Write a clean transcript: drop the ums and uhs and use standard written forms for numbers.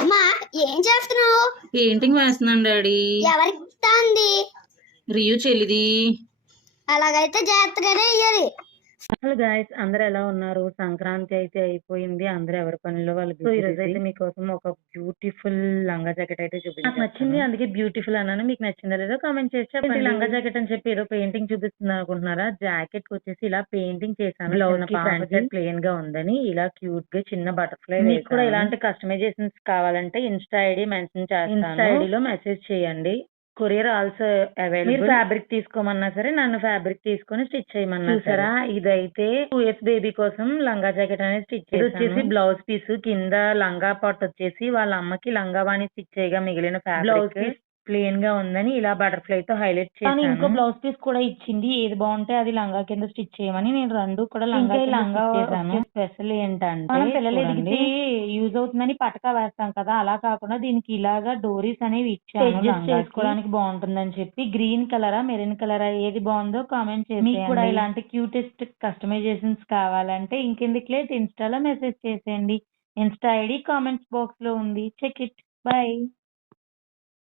అమ్మా, ఏం చేస్తున్నావు? పెయింటింగ్ వేస్తున్నాను డాడీ. ఎవరికి తాంది? రియు చెల్లిది. అలాగైతే జాగ్రత్తగానే ఇయ్యాలి. హలో గాయస్, అందరూ ఎలా ఉన్నారు? సంక్రాంతి అయితే అయిపోయింది. అందరూ ఎవరి పనుల్లో వాళ్ళు బిజీ. ఈ రోజు అయితే మీకోసం ఒక బ్యూటిఫుల్ లంగా జాకెట్ అయితే చూపించాను. నాకు నచ్చింది, అందుకే బ్యూటిఫుల్ అన్నాను. మీకు నచ్చిందా లేదో కామెంట్ చేసి చెప్పండి. లంగా జాకెట్ అని చెప్పి ఏదో పెయింటింగ్ చూపిస్తుంది అనుకుంటున్నారా? జాకెట్ కి వచ్చేసి ఇలా పెయింటింగ్ చేశాను. బ్లౌజ్ కి ఫ్రంట్ సైడ్ ప్లెయిన్ గా ఉందని ఇలా క్యూట్ గా చిన్న బటర్ఫ్లై. మీకు కూడా ఇలాంటి కస్టమైజేషన్స్ కావాలంటే ఇన్స్టా ఐడి మెన్షన్ చేస్తాను. ఇన్స్టా ఐడిలో మెసేజ్ చేయండి. Courier also available. మీరు ఫ్యాబ్రిక్ తీసుకోమన్నా సరే, నన్ను ఫ్యాబ్రిక్ తీసుకొని స్టిచ్ చేయమన్నా సరే. ఇదైతే 2 years బేబీ కోసం లంగా జాకెట్ అనేది స్టిచ్ చేశాను. ఇది వచ్చేసి బ్లౌజ్ పీస్, కింద లంగా పార్ట్ వచ్చేసి వాళ్ళ అమ్మకి లంగావాణి స్టిచ్ చేయగా మిగిలిన ఫ్యాబ్రిక్ ప్లెయిన్ గా ఉందని ఇలా బటర్ఫ్లై తో హైలైట్ చేశాను. ఇంకో బ్లౌజ్ పీస్ కూడా ఇచ్చింది, ఏది బాగుంటే అది లంగా కింద స్టిచ్ చేయమని. నేను రెండు కూడా లంగా చేశాను. స్పెషల్ ఏంటంటే మనం పిల్లలు ఎదిగితే యూజ్ అవుతుందని పటకా వేస్తాం కదా, అలా కాకుండా దీనికి ఇలాగా డోరీస్ అనేవి ఇచ్చాను. అడ్జస్ట్ చేసుకోవడానికి బాగుంటుందని చెప్పి. గ్రీన్ కలరా మెరూన్ కలరా ఏది బాగుందో కామెంట్ చేయండి. మీకు కూడా ఇలాంటి క్యూటెస్ట్ కస్టమైజేషన్స్ కావాలంటే ఇంకెందుకులే, ఇన్స్టాలో మెసేజ్ చేసేయండి. ఇన్స్టా ఐడి కామెంట్స్ బాక్స్ లో ఉంది, చెక్ ఇట్. బై.